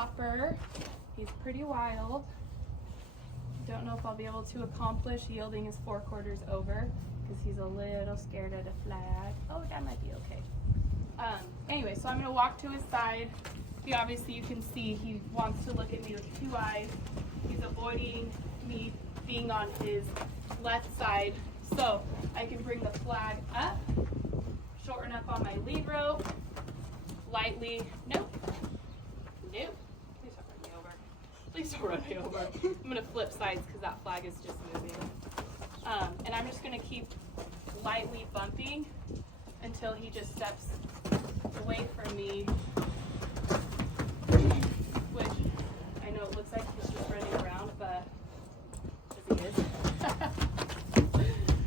hopper. He's pretty wild. Don't know if I'll be able to accomplish yielding his 4/4 over because he's a little scared of the flag. Oh, that might be okay. Anyway, so I'm gonna walk to his side. Obviously you can see he wants to look at me with 2 eyes. He's avoiding me being on his left side. So I can bring the flag up, shorten up on my lead rope, lightly, nope, nope, please don't run me over. Please don't run me over. I'm gonna flip sides because that flag is just moving. And I'm just gonna keep lightly bumping until he just steps away from me, which I know it looks like he's just running around, but as he is.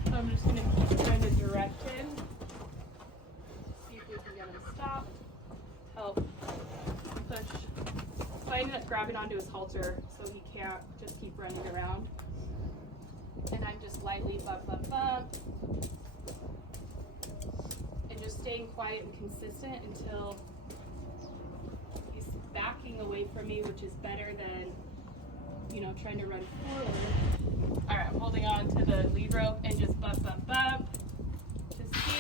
So I'm just gonna keep trying to direct him, see if we can get him stopped, help push. So I ended up grabbing onto his halter so he can't just keep running around. And I'm just lightly bump, bump, bump. And just staying quiet and consistent until he's backing away from me, which is better than, you know, trying to run forward. All right, I'm holding on to the lead rope and just bump, bump, bump to see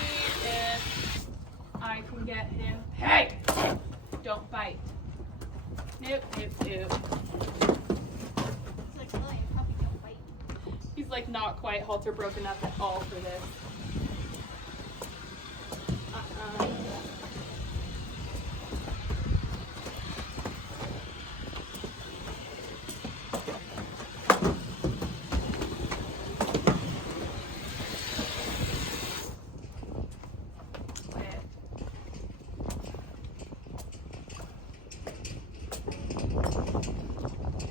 if I can get him. Hey, don't bite. Nope, nope, nope. It's like, oh, you probably don't bite. He's like not quite halter broken up at all for this.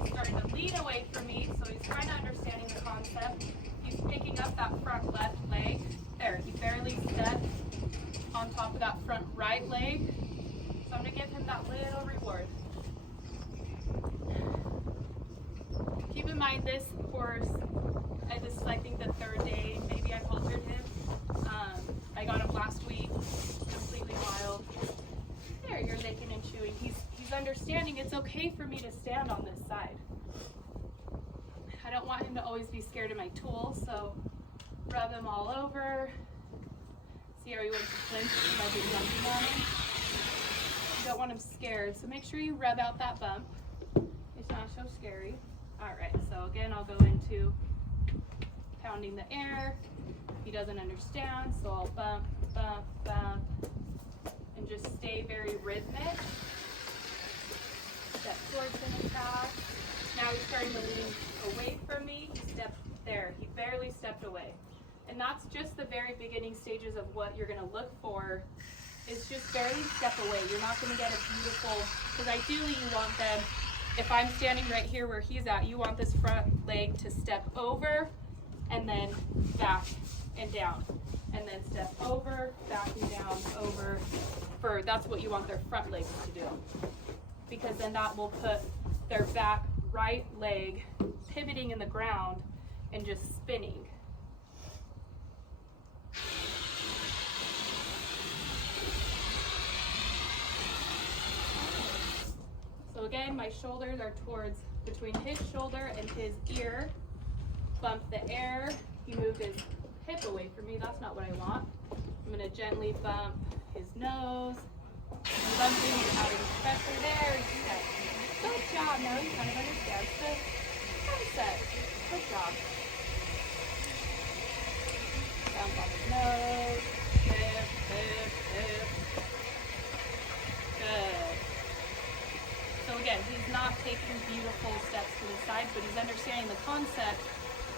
Starting to lean away from me, so he's kind of understanding the concept. He's picking up that front left leg. There, he barely stepped on top of that front right leg. So I'm going to give him that little reward. Keep in mind this horse, this is I think the 3rd day, maybe I've haltered him. I got him last week, completely wild. There, you're licking and chewing. He's understanding it's okay for me to stand on this side. I don't want him to always be scared of my tools, so rub him all over. See how he wants to flinch if I've been jumping on him? You don't want him scared, so make sure you rub out that bump. It's not so scary. Alright, so again, I'll go into pounding the air. He doesn't understand, so I'll bump, bump, bump, and just stay very rhythmic. Step towards him and back. Now he's starting to lean away from me. He stepped there. He barely stepped away. And that's just the very beginning stages of what you're going to look for, is just barely step away. You're not going to get a beautiful, because ideally you want them, if I'm standing right here where he's at, you want this front leg to step over and then back and down. And then step over, back and down, over. That's what you want their front legs to do. Because then that will put their back right leg pivoting in the ground and just spinning. So again, my shoulders are towards between his shoulder and his ear. Bump the air. He moved his hip away from me. That's not what I want. I'm going to gently bump his nose. I'm bumping and adding pressure there. Okay. Good job. Now he kind of understands the concept. Good job. Bump on his nose. Hip, hip, hip. Good. So again, he's not taking beautiful steps to the side, but he's understanding the concept.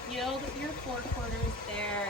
Yield your 4/4 there.